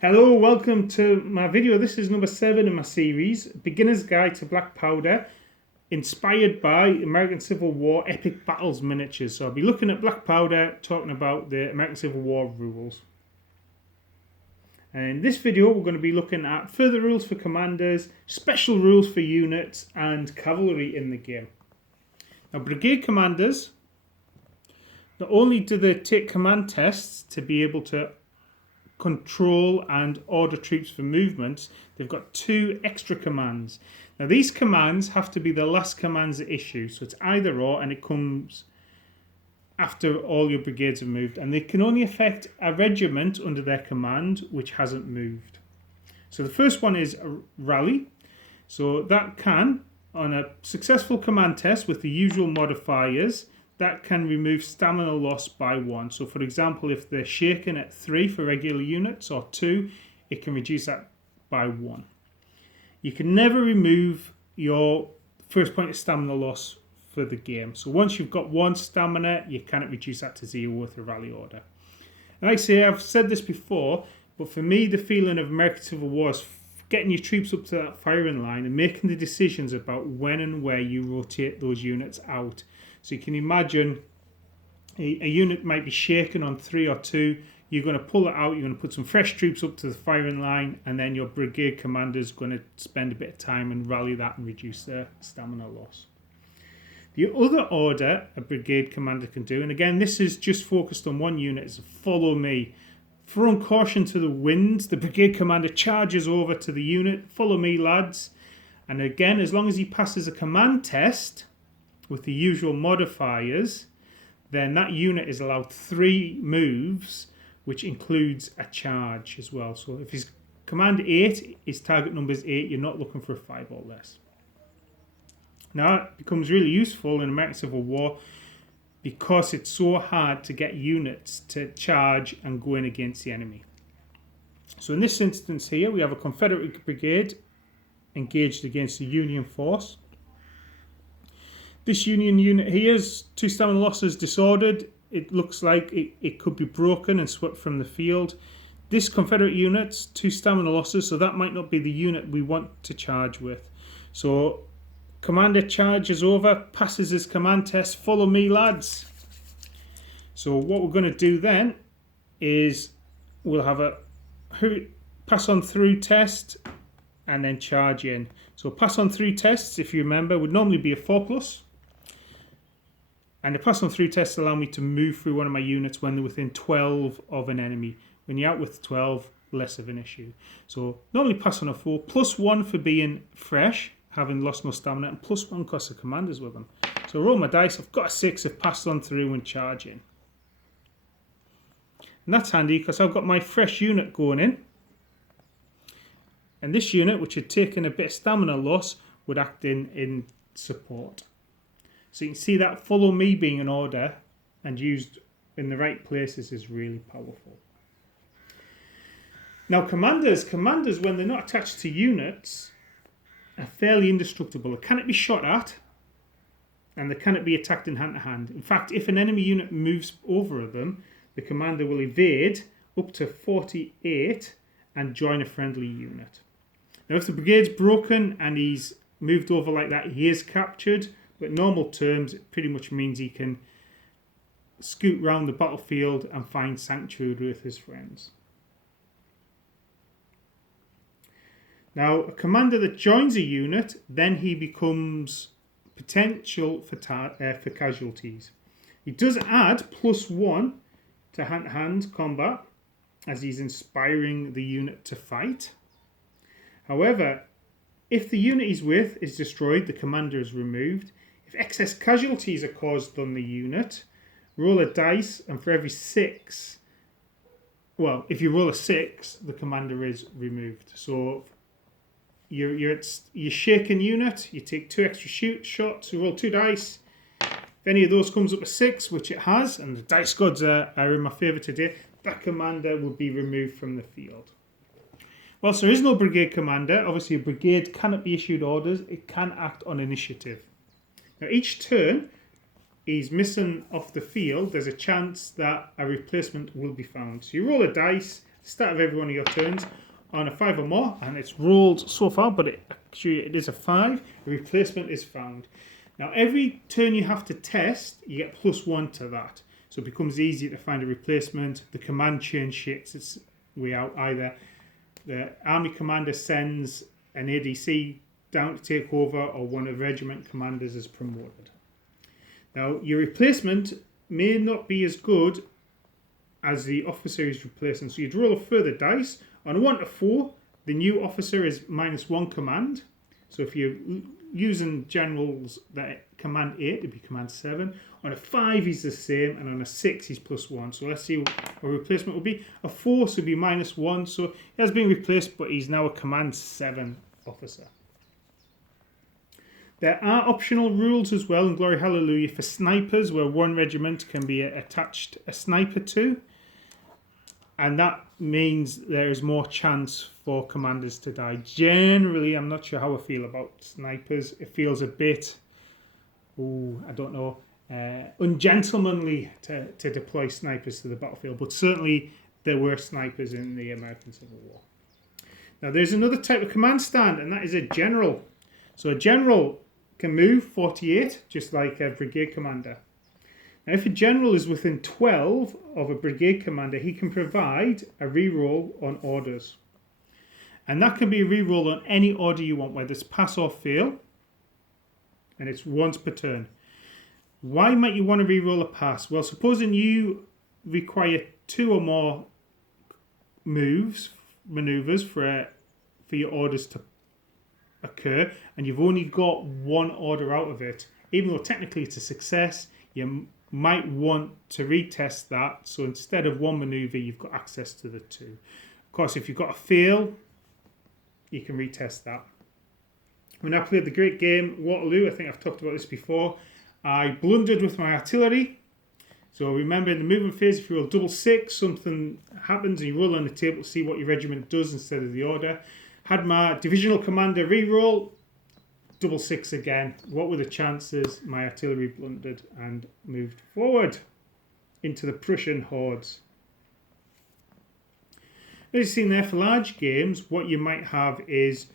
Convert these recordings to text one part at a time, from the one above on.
Hello, welcome to my video. This is number 7 in my series, Beginner's Guide to Black Powder, inspired by American Civil War Epic Battles miniatures. So I'll be looking at black powder, talking about the American Civil War rules. And in this video, we're going to be looking at further rules for commanders, special rules for units, and cavalry in the game. Now, brigade commanders, not only do they take command tests to be able to control and order troops for movements, they've got 2 extra commands. Now these commands have to be the last commands at issue, so it's either or, and it comes after all your brigades have moved, and they can only affect a regiment under their command which hasn't moved. So the first one is a rally. So that can, on a successful command test with the usual modifiers, that can remove stamina loss by 1. So for example, if they're shaken at 3 for regular units or 2, it can reduce that by 1. You can never remove your first point of stamina loss for the game. So once you've got 1 stamina, you cannot reduce that to 0 with a rally order. And like I say, I've said this before, but for me, the feeling of American Civil War is getting your troops up to that firing line and making the decisions about when and where you rotate those units out. So you can imagine a unit might be shaken on 3 or 2. You're going to pull it out. You're going to put some fresh troops up to the firing line, and then your brigade commander is going to spend a bit of time and rally that and reduce their stamina loss. The other order a brigade commander can do, and again this is just focused on one unit, is follow me. Throwing caution to the wind, the brigade commander charges over to the unit. Follow me, lads. And again, as long as he passes a command test with the usual modifiers, then that unit is allowed 3 moves, which includes a charge as well. So if his command 8, his target number is 8, you're not looking for a 5 or less. Now it becomes really useful in American Civil War because it's so hard to get units to charge and go in against the enemy. So in this instance here, we have a Confederate brigade engaged against a Union force. This Union unit here is 2 stamina losses, disordered. It looks like it could be broken and swept from the field. This Confederate unit's 2 stamina losses, so that might not be the unit we want to charge with. So commander charges over, passes his command test, follow me, lads. So what we're going to do then is we'll have a pass on through test and then charge in. So pass on through tests, if you remember, would normally be a 4+. And the pass on through tests allow me to move through one of my units when they're within 12 of an enemy. When you're out with 12, less of an issue. So normally pass on a 4, +1 for being fresh, having lost no stamina, and +1 cost of commanders with them. So roll my dice, I've got a 6, I've passed on through and charging. And that's handy because I've got my fresh unit going in. And this unit, which had taken a bit of stamina loss, would act in support. So you can see that follow me being an order and used in the right places is really powerful. Now commanders when they're not attached to units are fairly indestructible. They cannot be shot at and they cannot be attacked in hand to hand. In fact, if an enemy unit moves over them, the commander will evade up to 48 and join a friendly unit. Now if the brigade's broken and he's moved over like that, he is captured. But in normal terms, it pretty much means he can scoot round the battlefield and find sanctuary with his friends. Now, a commander that joins a unit, then he becomes potential for casualties. He does add +1 to hand-to-hand combat as he's inspiring the unit to fight. However, if the unit he's with is destroyed, the commander is removed. If excess casualties are caused on the unit, roll a dice, and for every 6, well, if you roll a 6, the commander is removed. So you're shaken unit, you take 2 extra shots, you roll 2 dice. If any of those comes up a 6, which it has, and the dice gods are in my favour today, that commander will be removed from the field. Whilst there is no brigade commander, obviously a brigade cannot be issued orders, it can act on initiative. Now each turn he's missing off the field, there's a chance that a replacement will be found. So you roll a dice, start of every one of your turns on a 5 or more, and it's rolled so far, but it is a 5. A replacement is found. Now, every turn you have to test, you get +1 to that. So it becomes easier to find a replacement. The command chain shits its way out. Either the army commander sends an ADC down to take over, or one of the regiment commanders is promoted. Now, your replacement may not be as good as the officer is replacing. So you'd roll a further dice. On a 1 to 4, the new officer is -1 command. So if you're using generals that command 8, it'd be command 7. On a 5, he's the same, and on a 6, he's +1. So let's see what a replacement would be. A 4 would be -1. So he has been replaced, but he's now a command 7 officer. There are optional rules as well in Glory Hallelujah for snipers, where one regiment can be attached a sniper to. And that means there is more chance for commanders to die. Generally, I'm not sure how I feel about snipers. It feels a bit, I don't know, ungentlemanly to deploy snipers to the battlefield. But certainly there were snipers in the American Civil War. Now there's another type of command stand, and that is a general. So a general can move 48, just like a brigade commander. Now, if a general is within 12 of a brigade commander, he can provide a reroll on orders. And that can be a reroll on any order you want, whether it's pass or fail. And it's once per turn. Why might you want to reroll a pass? Well, supposing you require 2 or more maneuvers for your orders to occur, and you've only got 1 order out of it, even though technically it's a success, you might want to retest that. So instead of 1 maneuver, you've got access to the 2. Of course, if you've got a fail, you can retest that. When I played the great game Waterloo, I think I've talked about this before, I blundered with my artillery. So remember, in the movement phase, if you roll 666, something happens and you roll on the table to see what your regiment does instead of the order. Had my divisional commander re-roll, 666 again. What were the chances? My artillery blundered and moved forward into the Prussian hordes. As you've seen there, for large games, what you might have is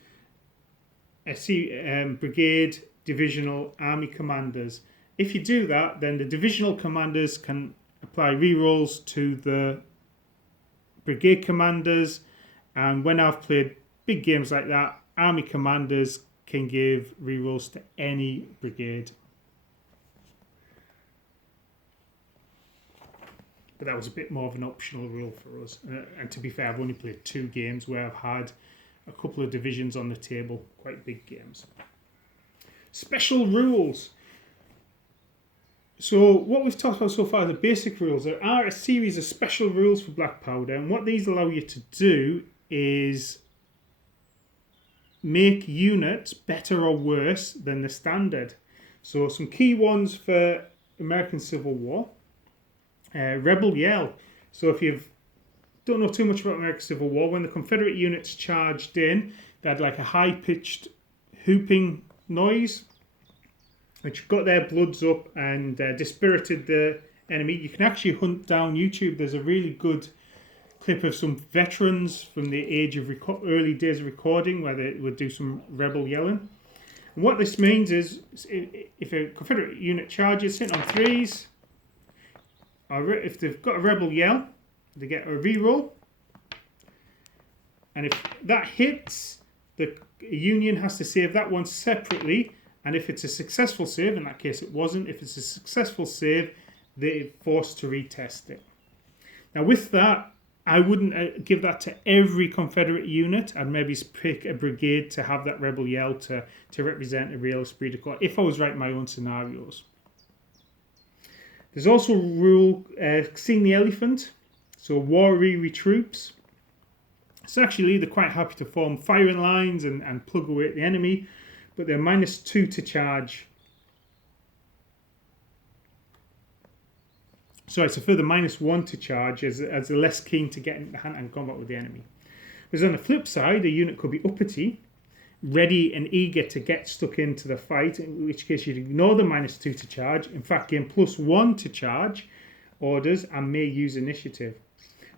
a brigade, divisional, army commanders. If you do that, then the divisional commanders can apply re-rolls to the brigade commanders, and when I've played big games like that, army commanders can give rerolls to any brigade. But that was a bit more of an optional rule for us. And to be fair, I've only played 2 games where I've had a couple of divisions on the table, quite big games. Special rules. So what we've talked about so far are the basic rules. There are a series of special rules for Black Powder, and what these allow you to do is make units better or worse than the standard. So some key ones for American Civil War. Rebel Yell. So if you don't know too much about American Civil War, when the Confederate units charged in, they had like a high-pitched whooping noise, which got their bloods up and dispirited the enemy. You can actually hunt down YouTube. There's a really good clip of some veterans from the age of early days of recording where they would do some rebel yelling. And what this means is, if a Confederate unit charges in on 3s, or if they've got a rebel yell, they get a reroll. And if that hits, the Union has to save that one separately. And if it's a successful save, in that case it wasn't, if it's a successful save, they're forced to retest it. Now with that, I wouldn't give that to every Confederate unit. I'd maybe pick a brigade to have that rebel yell to represent a real esprit de corps, if I was writing my own scenarios. There's also a rule, seeing the elephant, so war weary troops. So actually they're quite happy to form firing lines and plug away at the enemy, but they're -2 to charge. So it's a further -1 to charge as they're less keen to get into hand-to-hand combat with the enemy. Whereas on the flip side, a unit could be uppity, ready and eager to get stuck into the fight, in which case you'd ignore the -2 to charge, in fact gain +1 to charge orders and may use initiative.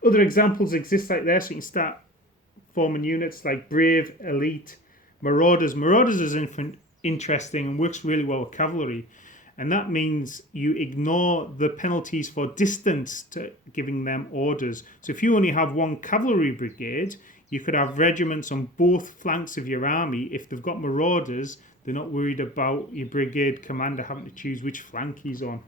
Other examples exist like there, so you can start forming units like Brave, Elite, Marauders. Marauders is interesting and works really well with cavalry. And that means you ignore the penalties for distance to giving them orders. So if you only have one cavalry brigade, you could have regiments on both flanks of your army. If they've got marauders, they're not worried about your brigade commander having to choose which flank he's on.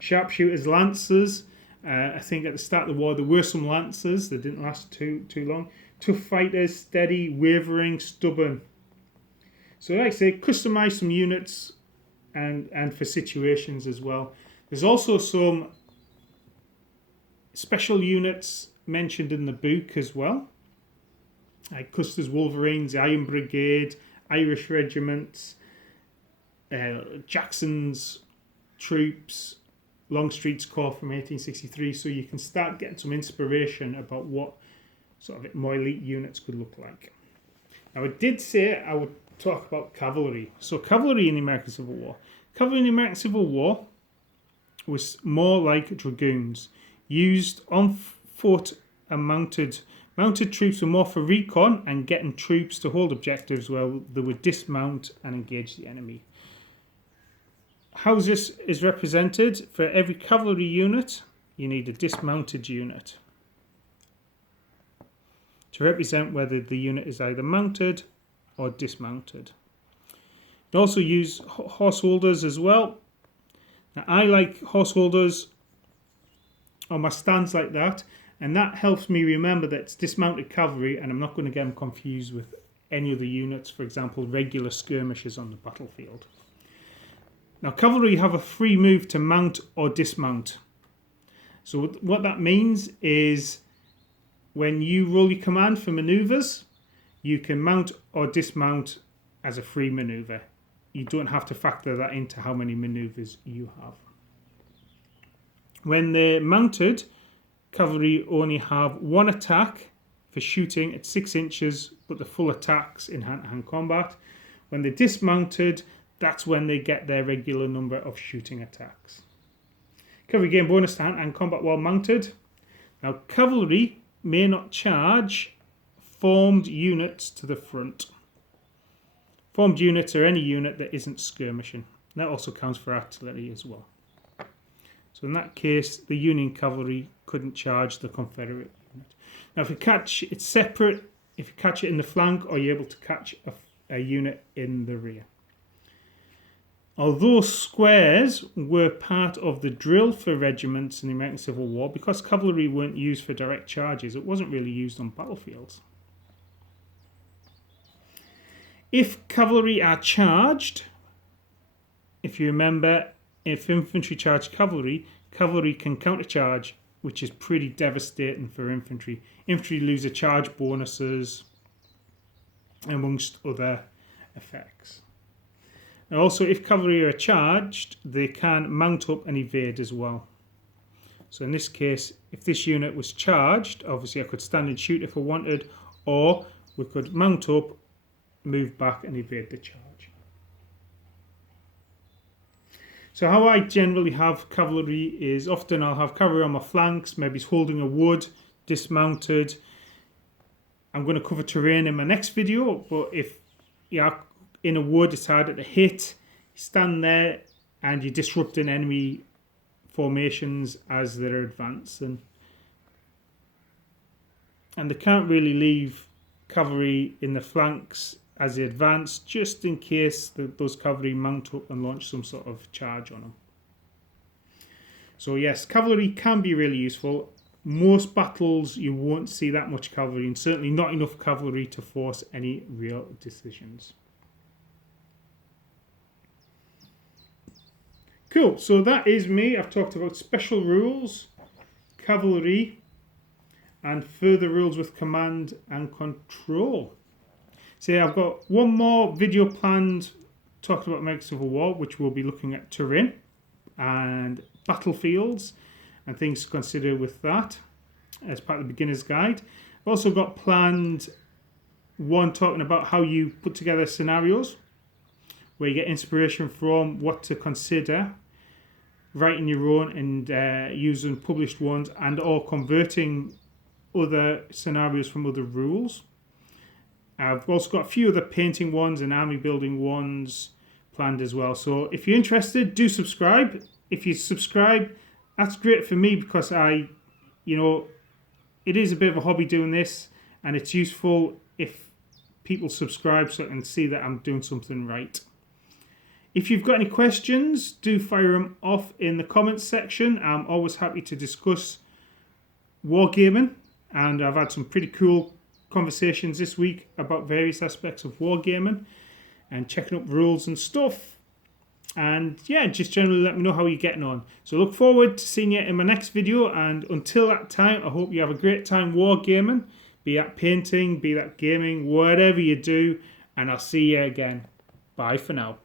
Sharpshooters, lancers. I think at the start of the war there were some lancers. They didn't last too long. Tough fighters, steady, wavering, stubborn. So like I say, customize some units and for situations as well. There's also some special units mentioned in the book as well, like Custer's Wolverines, the Iron Brigade, Irish regiments, Jackson's troops, Longstreet's Corps from 1863. So you can start getting some inspiration about what sort of more elite units could look like. Now I did say I would talk about cavalry. So cavalry in the American Civil War. Cavalry in the American Civil War was more like dragoons, used on foot and mounted. Mounted troops were more for recon and getting troops to hold objectives where they would dismount and engage the enemy. How this is represented: for every cavalry unit, you need a dismounted unit to represent whether the unit is either mounted or dismounted. You can also use horse holders as well. Now, I like horse holders on my stands like that, and that helps me remember that it's dismounted cavalry and I'm not going to get them confused with any other units, for example, regular skirmishers on the battlefield. Now, cavalry have a free move to mount or dismount. So what that means is when you roll your command for maneuvers, you can mount or dismount as a free maneuver. You don't have to factor that into how many maneuvers you have. When they're mounted, cavalry only have one attack for shooting at 6 inches, but the full attacks in hand-to-hand combat. When they're dismounted, that's when they get their regular number of shooting attacks. Cavalry gain bonus to hand-to-hand combat while mounted. Now, cavalry may not charge formed units to the front. Formed units are any unit that isn't skirmishing. That also counts for artillery as well. So in that case, the Union cavalry couldn't charge the Confederate unit. Now, if you catch it separate, if you catch it in the flank, or you're able to catch a unit in the rear. Although squares were part of the drill for regiments in the American Civil War, because cavalry weren't used for direct charges, it wasn't really used on battlefields. If cavalry are charged, if you remember, if infantry charge cavalry, cavalry can countercharge, which is pretty devastating for infantry. Infantry lose their charge bonuses, amongst other effects. And also, if cavalry are charged, they can mount up and evade as well. So in this case, if this unit was charged, obviously I could stand and shoot if I wanted, or we could mount up, move back and evade the charge. So how I generally have cavalry is often I'll have cavalry on my flanks, maybe it's holding a wood, dismounted. I'm going to cover terrain in my next video, but if you're in a wood, it's harder to hit, you stand there and you're disrupting enemy formations as they're advancing. And they can't really leave cavalry in the flanks as they advance, just in case those cavalry mount up and launch some sort of charge on them. So yes, cavalry can be really useful. Most battles you won't see that much cavalry, and certainly not enough cavalry to force any real decisions. Cool, so that is me. I've talked about special rules, cavalry, and further rules with command and control. So I've got one more video planned talking about American Civil War, which will be looking at terrain and battlefields and things to consider with that as part of the beginner's guide. I've also got planned one talking about how you put together scenarios, where you get inspiration from what to consider writing your own and using published ones, and or converting other scenarios from other rules. I've also got a few other painting ones and army building ones planned as well. So if you're interested, do subscribe. If you subscribe, that's great for me, because it is a bit of a hobby doing this, and it's useful if people subscribe so I can see that I'm doing something right. If you've got any questions, do fire them off in the comments section. I'm always happy to discuss wargaming, and I've had some pretty cool conversations this week about various aspects of wargaming and checking up rules and stuff. And yeah, just generally let me know how you're getting on. So look forward to seeing you in my next video, and until that time, I hope you have a great time wargaming, be that painting, be that gaming, whatever you do, and I'll see you again. Bye for now.